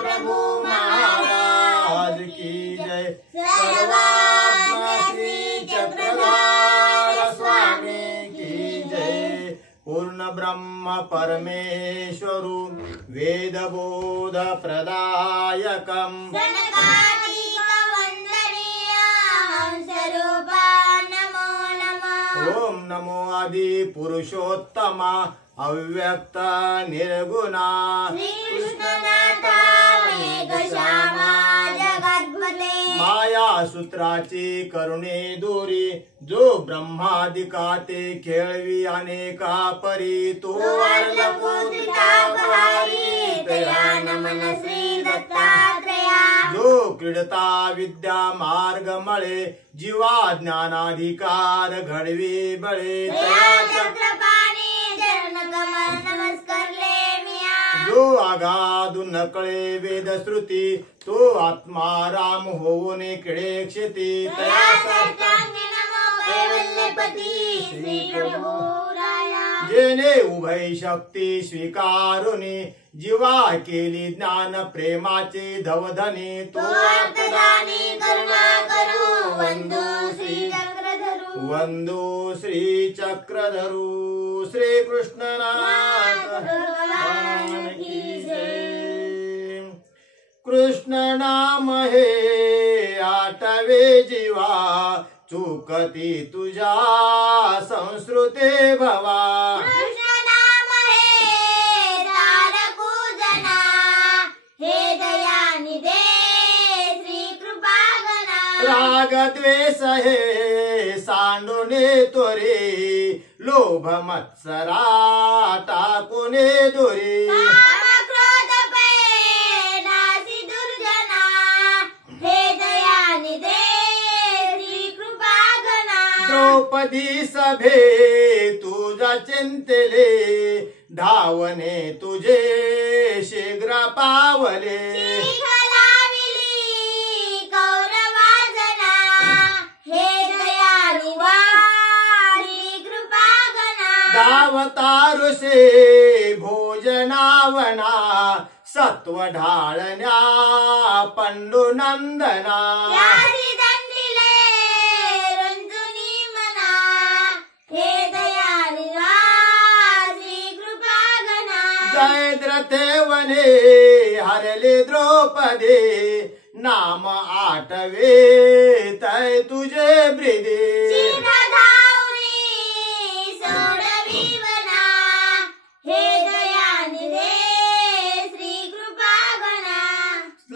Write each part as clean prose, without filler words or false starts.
प्रभु महाराज की जय। सर्वात्मा श्री चक्रधार स्वामी की जय। पूर्ण ब्रह्म परमेश्वरु वेद बोध प्रदायकम् ओम नमो आदि पुरुषोत्तमा अव्यक्त निर्गुणा श्रीकृष्णनाथा मेघश्यामा जगद्वले माया सूत्राची करुणे दोरी जो ब्रह्मादिकाते खेळवी अनेका परी तो तया नमन श्री दत्तात्रेया जो क्रीडता विद्या मार्ग मळे जीवा ज्ञानाधिकार घडवी बळे जो आगाधू नकळे वेद श्रुती तो आत्मा राम होऊन किडे क्षेती जेने उभय शक्ती स्वीकारुनी जीवा केली ज्ञान प्रेमाची धवधनी तो वंदो श्री चक्रधरू श्री कृष्णनाथ भगवान की जय। कृष्ण नाम हे आठवे जीवा चुकती तुझ्या संस्कृते भवा कृष्ण नाम हे तारकू जना हे दयानिधे श्री कृपागणा राग द्वेष हे सांडूने तोरे लोभ मत्सरा टाकूने दोरे क्रोध नासी दुर्जना हे दयानिधे श्री कृपागणा द्रौपदी सभे तुझा चिंतले धावने तुझे शीघ्र पावले धावतारुषे भोजनावना सत्व ढाळण्या पंडुनंदना जयद्रथेवने हरले द्रौपदे नाम आठवे तय तुझे ब्रिदे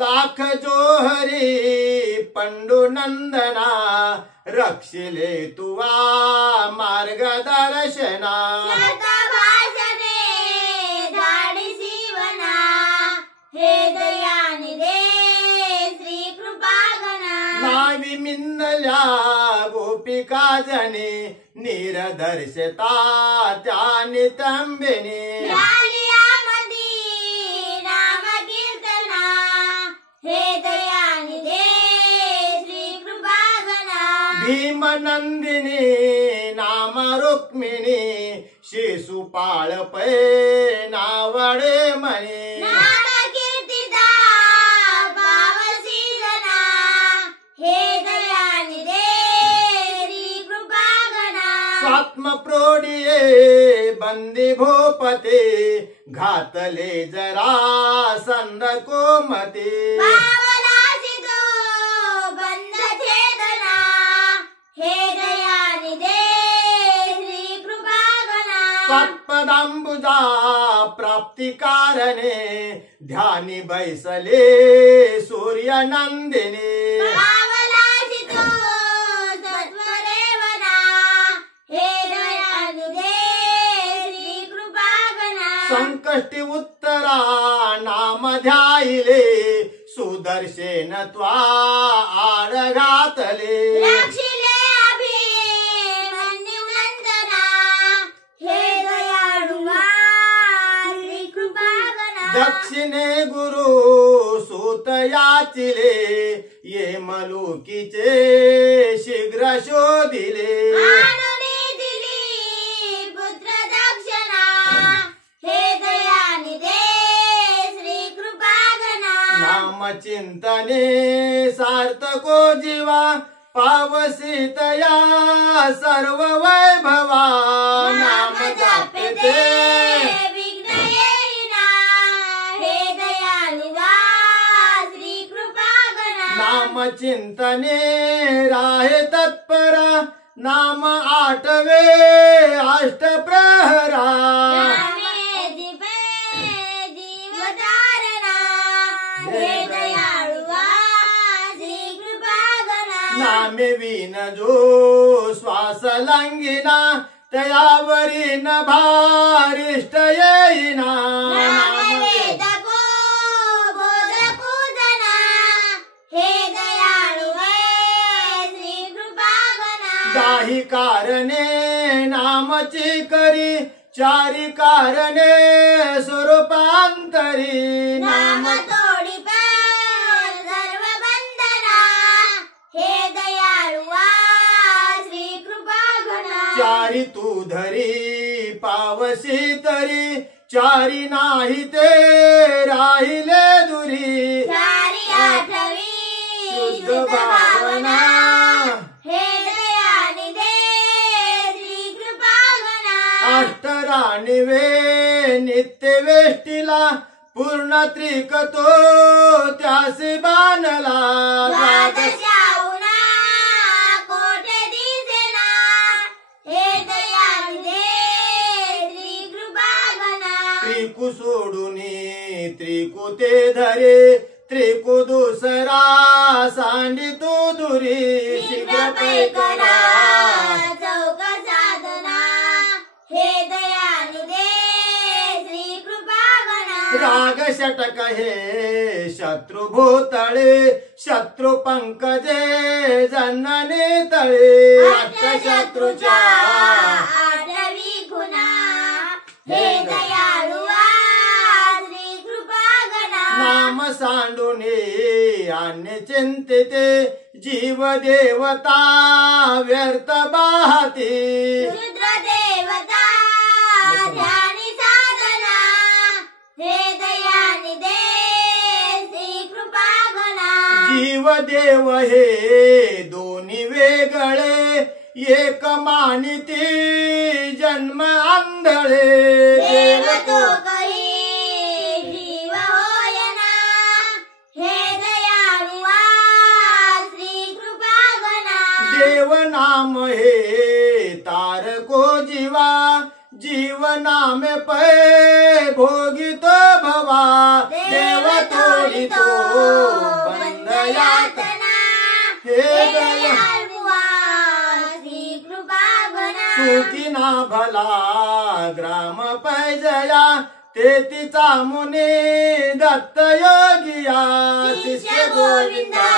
लाख जोहरी पंडुनंदना रक्षिले तुवा मार्गदर्शना नावी मिंदल्या गोपिका जने निरदर्शता त्या नितंबिनी भीमनंदिनी नाम रुक्मिणी शिशुपाळ पै नावडे म्हणे स्वात्म प्रोडिये बंदी भोपते घातले जरा संद कोमते सत्पदांबुजा प्राप्ती कारणे ध्यानी बैसले सूर्य नंदिनी संकष्टी उत्तरा नाम ध्यायिले सुदर्शन त्वा आड घातले दक्षिणे गुरु सूत याचिले ये मलुकीचे शीघ्र शोधिले नाम चिंतने सार्थको जीवा पावसी तया सर्व वैभवा नाम जापते विघ्न येईना हे दयाळुआ श्री कृपा गणा नाम चिंतने राहे तत्परा नाम आठवे अष्ट प्रहरा नामे जिवे जीवधारणा हे दयाळुआ श्री कृपा गणा नामे विन जो श्वास लांगिना तयावरी न भारिष्ट येईना नाम वेद को बोधको जना हे दयाळुआ श्री कृपा गणा काही कारणे नामची करी चारी कारणे स्वरूपांतरी नाम तोडी पार सर्व बंधना हे दयाळुआ श्री कृपा गणा चारी तू धरी पावसी तरी चारी नाही ते राहिले दुरी चारी आठवी शुद्ध भावना हे दयानी दे श्री कृपा गणा अष्टराणिवे नित्य वेष्टीला पूर्ण त्रिक तो त्यासी बाणला द्वादशाहुना कोटे दिसेना हे दयानी दे श्री कृपा गणा त्रिकु सोडूनी त्रिकु ते धरे त्रिकु दुसरा सांडी तू दुरी शीघ्र पै करा चौक साधना हे दयानी दे श्री कृपा गणा राग षटक हे शत्रु भूतळे शत्रु पंकजे जनने तळे अष्टशत्रूच्या आठवी खुना हे दयाळुआ श्री कृपा गणा नाम सांडूने अन्य चिंतिते जीव देवता व्यर्थ बाहती रुद्र देवता ध्यानी साधना हे दयानी दे श्री कृपा गणा जीव देव हे दोन्ही वेगळे एक मानिती जन्म आंधळे देव तो कही जीव होयना हे दयाळुआ श्री कृपा गणा देव नाम हे तारको जीवा जीव नाम पै भोगितो भवा देव तोडितो बंद यातना हे दया दयाळुआ श्री कृपा गणा सुखी ना भला ग्राम पैजया ते तिचा मुनी दत्त योगिया शिष्य गोविंदा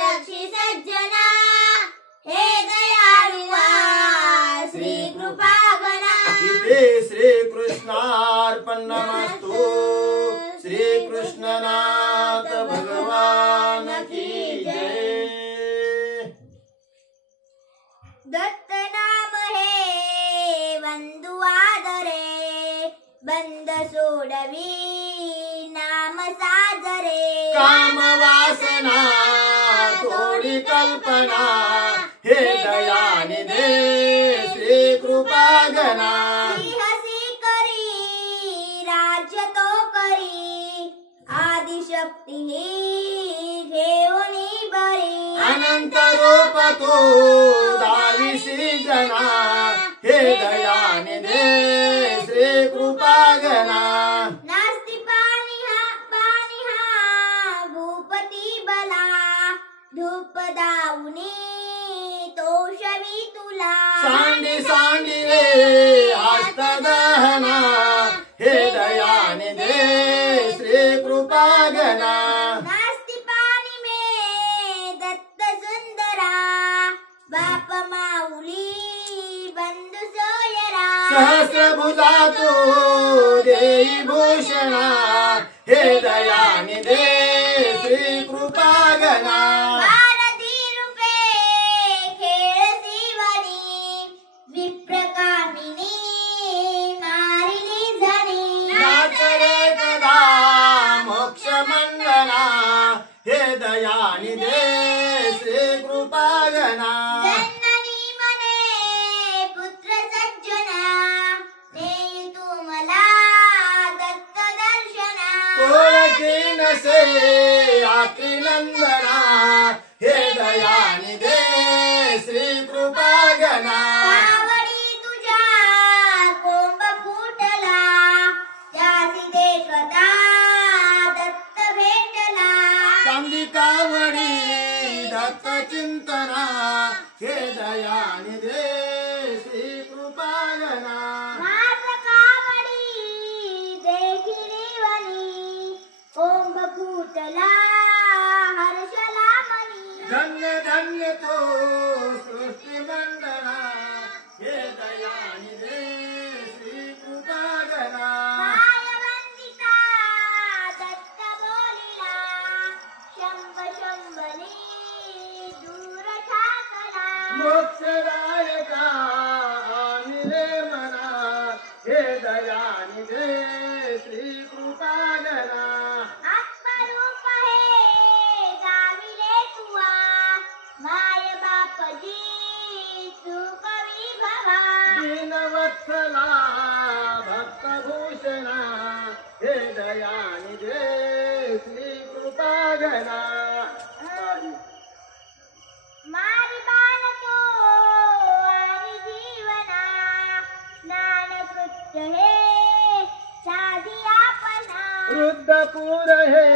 रक्षी सज्जना हे दयाळुआ श्री कृपा गणा इथे श्री कृष्णार्पणमस्तु श्री कृष्णनाथ भगवान की जय दत्त नाम हे वंदु आदरे बंद सोडवी नाम साजरे काम वासना थोडी कल्पना हे दयानी दे श्री कृपा गणा हसी करी राज्य तो करी आदिशक्ती घेऊनी बरी अनंत रूप तो दाविसी जना हे दयानी दे श्री कृपा गणा नास्ति पाणी हा भूपती बला धूप दाऊनी तोषवी तुला सांडी सांडी रे हस्त दहना हे दयानी दे श्री कृपा गणा नास्ति पाणी में दत्त सुंदरा बाप माऊली बंधू सोयरा सहस्रभुजा तू देई भूषणा हे दयानी दे श्री कृपा गणा भारती रूपे खेळ शिवनी विप्रकामिनी मारिली झणी नाचरे कदा मोक्ष मंडळा दयानिधे श्री कृपागना जननी मने पुत्र सज्जना देई तू मला दत्त दर्शना ओळखी नसे आत्रिनंदना हे दयानिधे श्री कृपागना कावडी तुझ्या कोंब फुटला त्यासी देखता दत्त भेटला चांदी कावडी दत्त चिंतना हे दयानिधे श्री कृपागना मात कावडी देखिली वनी कोंब फुटला हर्षला मनी धन्य धन्य तो सृष्टी मंडना हे दयानिधे श्री कृपागना मायवंदिता दत्त बोलिला शंभ शंभनी दूर ठाकला मोक्षदायका आमिले मना हे दयानिधे श्री कृपागना आत्मरूप हे गाविले तुवा माय बापजी सुकवी भवा दीनवत्सला भक्तभूषणा हे दयानिधे श्री कृपागना मारी बाण तो आणि जीवना ज्ञानकृत्य हे साधी आपणा वृद्धपूर हे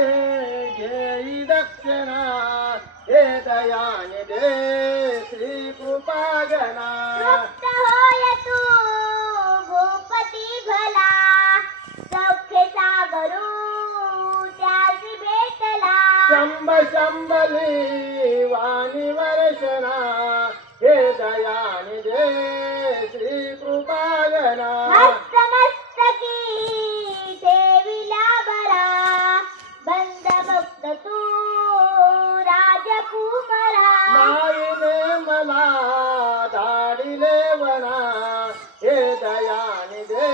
घेई दक्षिणा हे दयानिधे श्री कृपागना तृप्त होय तू भूपती भला सौख्य सागरू त्यासी भेटला शंभ शंभली वाणी वर्षणा हे दयानिधे श्री कृपागना हस्तमस्तकी देवीला बरा बंद भक्त तू राजकुमारा माईने मला धाडिले वना हे दयानिधे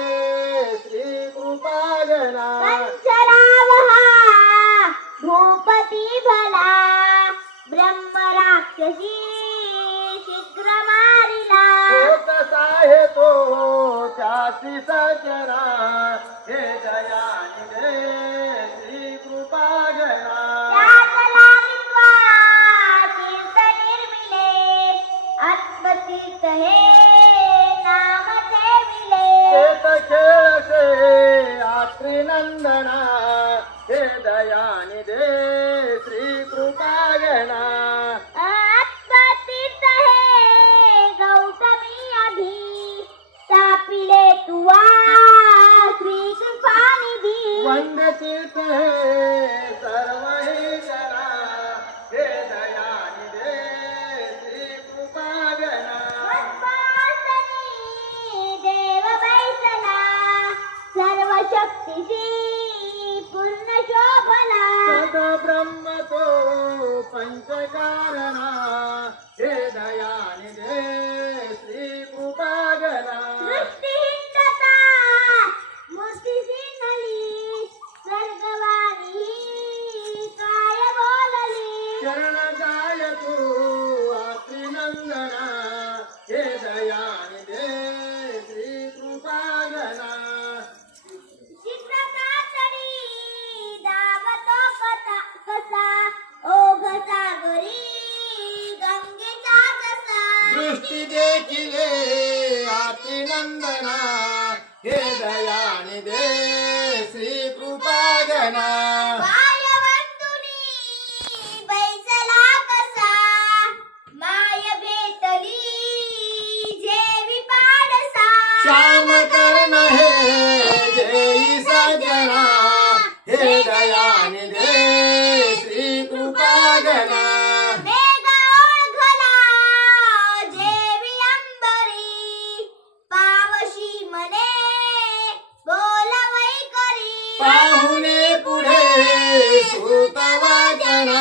श्री कृपागना पंचराव हा भूपती भला ब्रह्म राक्षसी शीघ्र मारिला कसा आहे तो त्याची सजना हे दयानिधे श्री कृपागना त्यातला विश्वास तीर्थ निर्मिले आत्मतीर्थ हे नाम ठेविले शेत खेळसे आत्रिनंदना हे दयानिधे श्री कृपागना आत्मतीर्थ हे गौतमी आधी तापिले तुवा श्री कृपानिधी वंदतीर्थ हे सर्व हे जना हे दयानिधे श्री कृपागना वनवासनी देव बैसला सर्व शक्तीशी पूर्ण शोभला सद ब्रह्म तो पंचकारणा हे दयानिधे श्री कृपागना दृष्टिहीनता मूर्तीशी नली स्वर्गवाणी काय बोलली शरण जाय तू आत्रिनंदना हे दयानिधे श्री कृपागना शिखरातडी दाबतो कसा ओघ सागरी गंगेचा कसा दृष्टी देखिले आत्रिनंदना हे दयानिधे श्री कृपागना पायवंतुनी बैसला कसा माय भेटली जेवी पाडसा श्याम कर्ण हे जयी सजना हे दयानिधे श्री कृपागना मेघ ओळखला जेवी अंबरी पावशी मने बोलवई करी पाहुणे पुढे सुतवाजना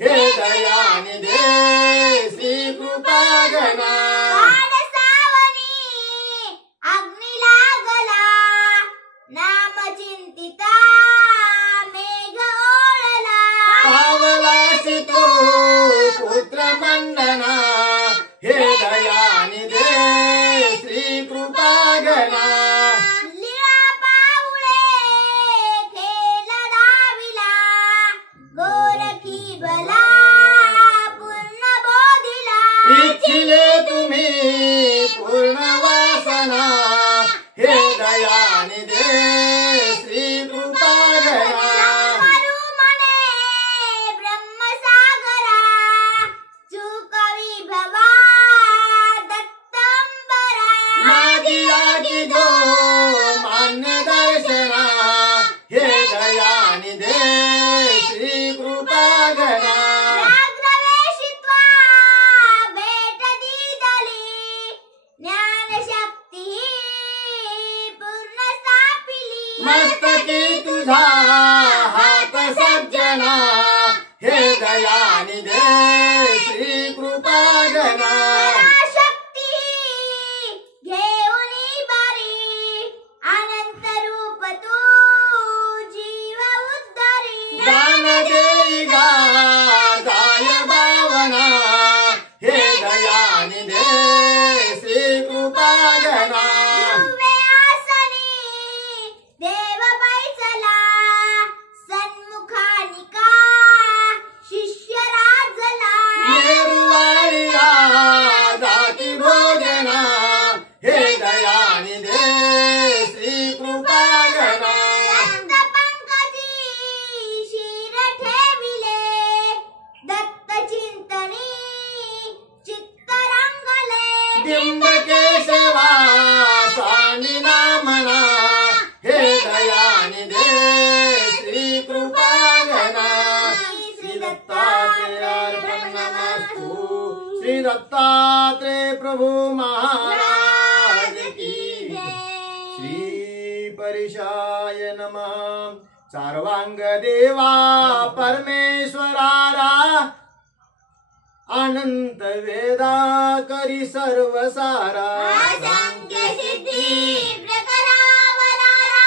हे दयानिधे श्री कृपागना पाडसावनी अग्नी लागला नाम चिंतिता मेघ पावलासी तू पुत्र मंडना हे दयानिधे श्री कृपा घना लीळा पाऊळे खेळ लाविला गोरखी भला पूर्ण बोधिला इच्छिले तुम्ही पूर्ण वासना हे दयानिधे श्री कृपा घना करू म्हणे ब्रह्मसागरा चुकवी भवा दत्तंबरा माझी आगी जो मान्य दर्शना हे दयानिधे श्री कृपा घना रागद्वेषित्वा भेट दिदली ज्ञानशक्ती पूर्ण स्थापिली मस्तकी तुझा हात सज्जना हे दयानिधे श्री कृपा घना शक्ती घेऊन बारी अनंत रूप तू जीव उद्धारी दान देई गा दाय भावना हे दयानिधे श्री कृपा घना दिव्य आसनी देव बैसला सन्मुखानिका शिष्य राजला येरुवाळिया जाती भोजना हे दयानिधे श्री कृपा घना संत पंकजी शिर ठेविले दत्त चिंतनी चित्त रंगले बिंब केशवा स्वामी नामना हे दयानिधे श्री कृपा घना श्री दत्तात्रेय नमस्तु श्री दत्तात्रेय प्रभु महाराज की श्री परिशाय नमः सर्वांग देवा परमेश्वरारा अनंत वेदा करी सर्व सारा असंख्य सिद्धी प्रकरावरारा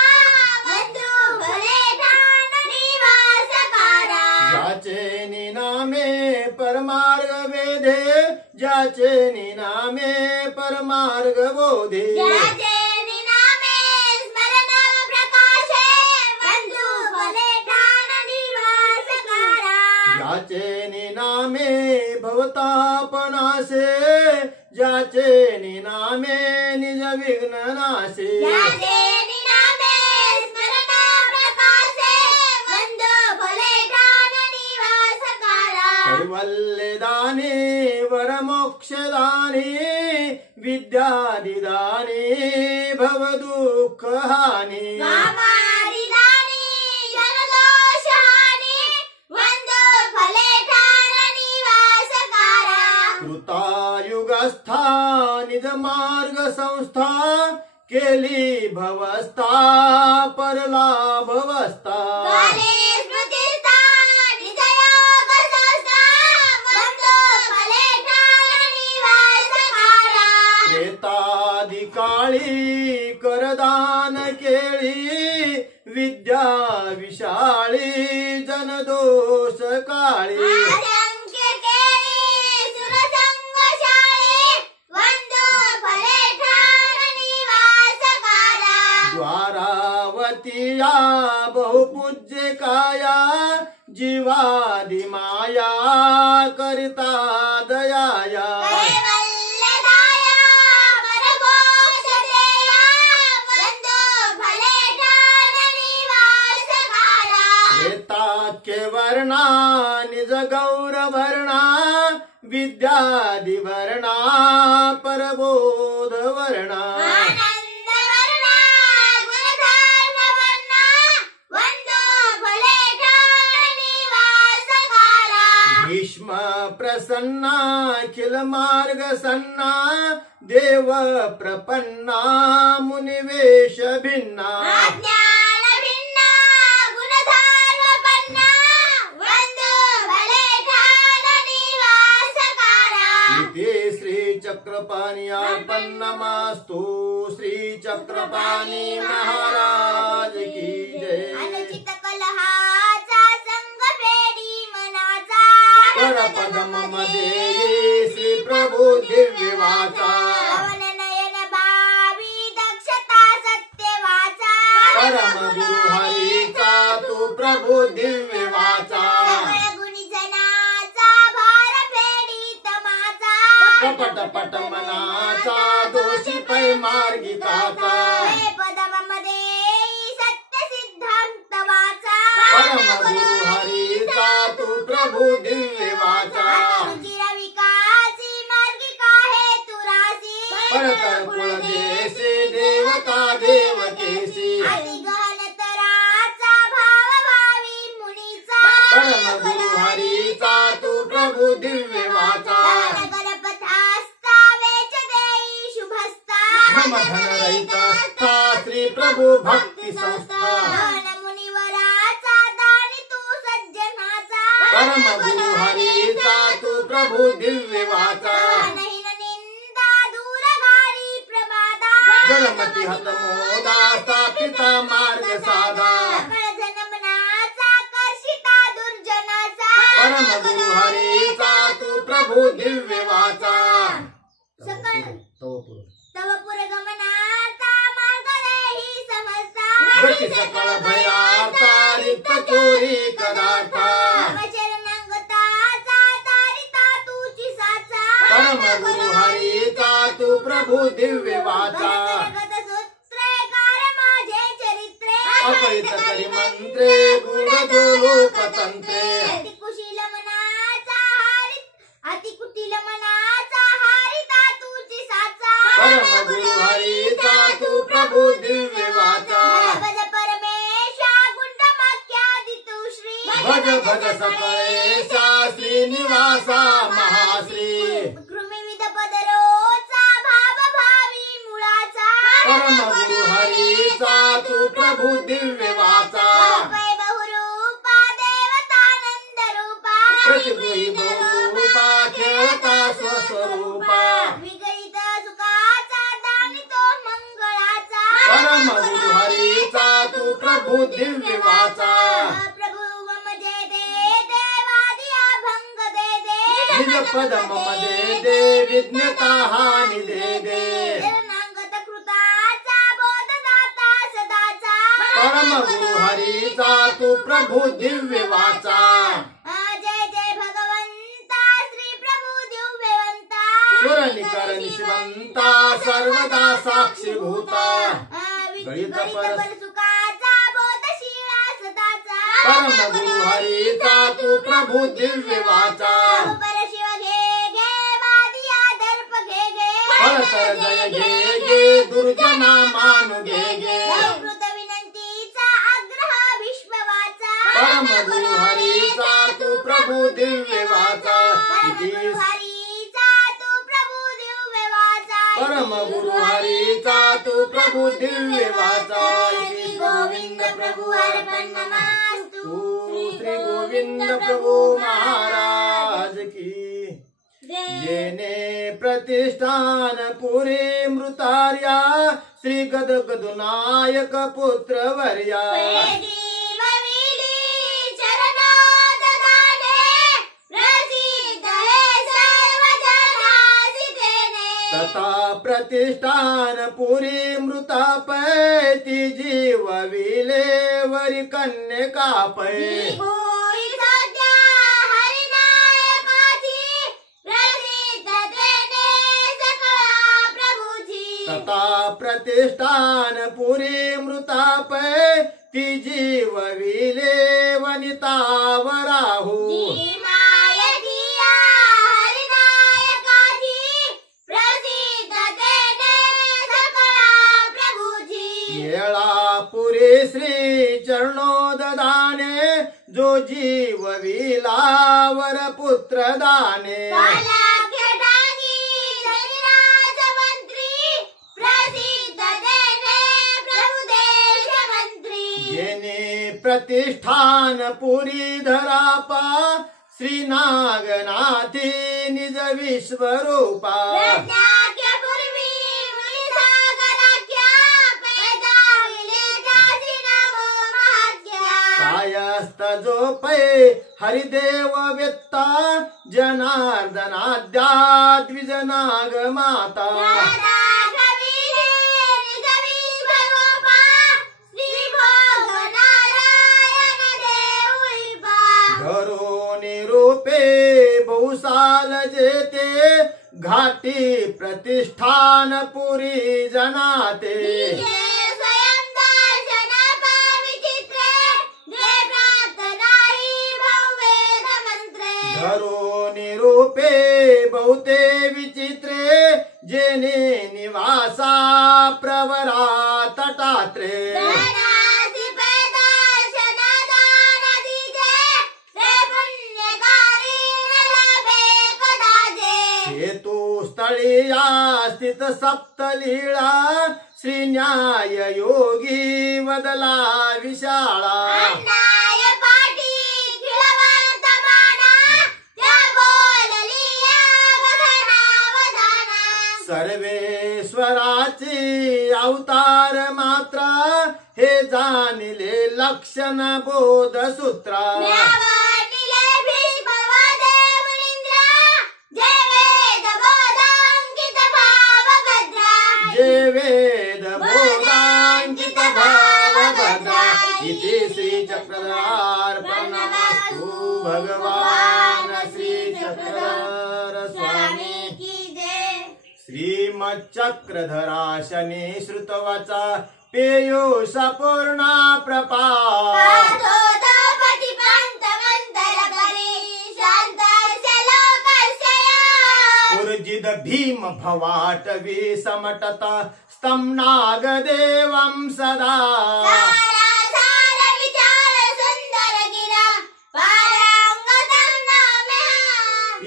बंधू भले ठाण निवासकारा ज्याचे निनामे परमार्ग वेधे ज्याचे निनामे परमार्ग बोधे ज्याचे निनामे स्मरण प्रकाशे बंधू भले ठाण निवासकारा ज्याचे निनामे भवतापनासे ज्याचे निनामे निज विघ्न नाशे ज्याचे निनामे स्मरण प्रकाशे बंधू भले ठाण निवासकारा कैवल्यदानी वरमोक्षदानी विद्यादिदानी भवदुःखहानी कामादिदानी जलदोषहानी वंदो फले ठाण निवासकारा कृतायुगस्था निज मार्ग संस्था केली भवस्था परलाभवस्था काले स्मृतिस्था निजयोग संस्था वंदो फले ठाण निवासकारा प्रेतादिकाळी करदान केळी विद्या विशाळी जनदोष काळी असंख्य केळी सुरसंगशाळी वंदो फले ठाण निवासकारा द्वारावतीया बहुपूज्य काया जीवादि माया करिता दयाया कैवल्यदाया परमोक्षदेया वंदो फले ठाण निवासकारा प्रेताख्य वर्णा निज गौरवर्णा विद्यादिवर्णा परबोध वर्णा आनंद वर्णा गुणधर्म वर्णा वंदो फले ठाण निवासकारा भीष्म प्रसन्ना अखिल मार्ग सन्ना देव प्रपन्ना मुनिवेश भिन्ना ज्ञान भिन्ना गुणधर्मपन्ना वंदो फले ठाण निवासकारा इति श्री चक्रपाणी अर्पणमस्तु श्री चक्रपाणी महाराज की जय अनुचित कलहाचा संग फेडी मध्ये श्री प्रभू दिव्य वाचा श्रवण नयन भावी दक्षता सत्य वाचा परम गुरु हरीचा तू प्रभू दिव्य वाचा सगळ गुणी जनाचा भार फेडीत माझा कपट पट मनाचा दोषी पै मार्गिकाचा हे पदमध्ये सत्य सिद्धांत वाचा परम गुरु हरीचा तू प्रभू दिव्य वाचा तुझी विकासी मार्गिका हे तुरासी परतर कुळ देशी देवता देवतेशी अति गहन तराचा भाव भावी मुनीचा परम गुरु हरीचा तू प्रभु दिव्य वाचा गणपथास्ता वेच देई शुभस्ता मम धन रहितस्था श्री प्रभु भक्ती संस्था गहन मुनिवराचा दानी तू सज्जनाचा परम गुरु हरीचा तू प्रभु दिव्य वाचा नहीं न निंदा दूर घाली प्रमादा गणपती हत मोदा स्थापिता मार्ग साधा सकळ जनमनाचा कर्षिता दुर्जनाचा परम गुरु हरीचा तू प्रभु दिव्य वाचा सकळ तव पुरगमनार्था मार्गले ही समजता गती सकळ भयार्था रिक्त चोरी कदार्था चरणांगताचा तारिता तुची साचा परम गुरु हरीचा तू प्रभु दिव्य वाचा भक्तगत सूत्रेकार माझे चरित्रे अकळित करी मंत्रे गुण जो लोकतंत्रे अति कुशील मनाचा हारित अति कुटील मनाचा हारिता तुची साचा परम गुरु हरीचा तू प्रभु दिव्य वाचा भज परमेशा गुंड माख्यादि तू श्री भज भज सकळेशा श्रीनिवासा महाश्री कृमिविध पदरोचा भाव भावी मुळाचा परम गुरु हरीचा तू प्रभु दिव्य वाचा पै बहुरूपा देवतानंद रूपा प्रतिगुही बहुरूपा खेळता स्वस्वरूपा विगळित सुखाचा दानितो मंगळाचा परम गुरु हरीचा तू प्रभु दिव्य वाचा प्रभु मम जय दे देवादि अभंग दे दे निज पदम मध्ये दे विज्ञता हानी दे दे शरणांगत कृताचा बोधदाता सदाचा परम गुरु हरीचा तू प्रभु दिव्य वाचा जय जय भगवंता श्री प्रभु दिव्यवंता सुरनिकर निशिवंता सर्वदा साक्षीभूता गणित पर सुखाचा बोधशीळा सदाचा परम गुरु हरीचा तू प्रभु दिव्य वाचा पर शिव घे घे वादिया दर्प घे घे फलतर जय घे गे दुर्जना मानु घे गे कृत विनंतीचा आग्रह विश्ववाचा परम गुरु हरीचा तू प्रभु दिव्य वाचा परम गुरु हरीचा तू प्रभु दिव्यवाचा परम गुरु हरीचा तू प्रभु दिव्य वाचा श्री गोविंद प्रभु अर्पण नमस्तु श्री गोविंद प्रभु महाराज की जेने प्रतिष्ठान पुरी मृतार्या श्री गदगदु नायक पुत्र वर्या तथा प्रतिष्ठान पुरी मृतापै जीव विले वरी कन्यकापै तथा प्रतिष्ठान पुरी मृतापै जीव विले वनितावराहू येळा पुरी श्री चरणोददाने जो जीव विलावर पुत्र दाने जेने प्रतिष्ठान पुरी धरापा श्री नागनाथी निज विश्वरूपा कायस्त जो पै हरिदेव व्यक्ता जनार अनाद्या द्विज नाग माता घरो निरूपे बहुसाल जेते घाटी प्रतिष्ठान पुरी जनाते घरो निरूपे बहुते विचित्रे जेने निवासा प्रवरा तटात्रे हेतु स्थळीया स्थित सप्तलीळा श्री न्याय योगी वदला विशाळा सर्वेश्वराची अवतार मात्रा हे जाणिले लक्षण बोध सूत्रा जे वेद बोधांकित भाव भद्रा इति श्री चक्रधरार्पणमस्तु भगवान श्री चक्रधर स्वामी की जय. श्रीमच्चक्रधरा शनी श्रुतवचा पेयुष पूर्णा प्रपा ऊर्जिद भीम भवाटवी समटता स्तम्नागदेवं सदा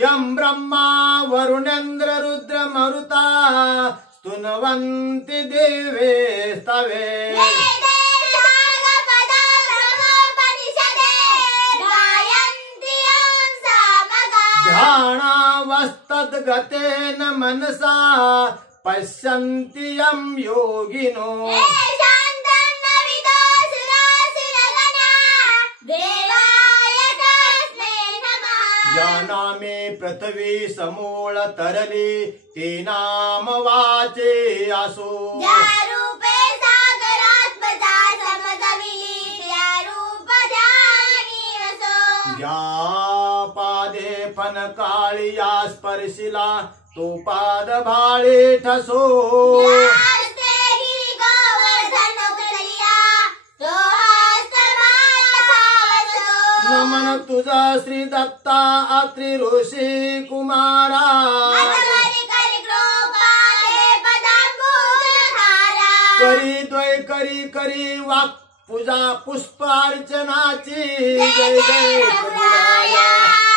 यं ब्रह्मा वरुणेन्द्र रुद्र मरुता स्तुन्वन्ति देवे स्तवे ध्यानावस्थद्गतेन मनसा पश्यन्ति यं योगिनो ज्ञानामे पृथ्वी समूळ तरली ते नाम वाचे असो ज्या पादे फन काळिया स्पर्शिला तो पाद भाळे ठसो नमन तुझा श्री दत्ता अत्रि ऋषी कुमारा करी द्वय करी करी वाक पूजा पुष्पार्चनाची जय जय प्रभुराया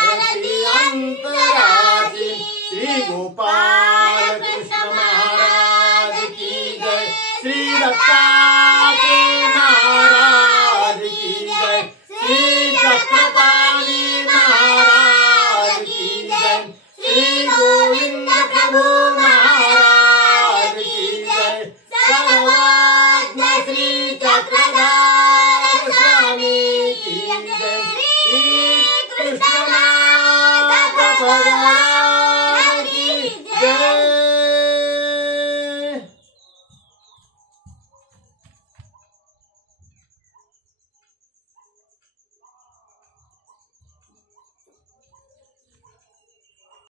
रती अंतराची श्री गोपाल कृष्ण महाराज की जय श्री दत्तात्रेय महाराज की जय श्री चक्रपाणी महाराज की जय श्री गोविंद प्रभु महाराज की जय सर्वज्ञ श्री चक्रधर स्वामी की जय श्री कृष्ण भगवान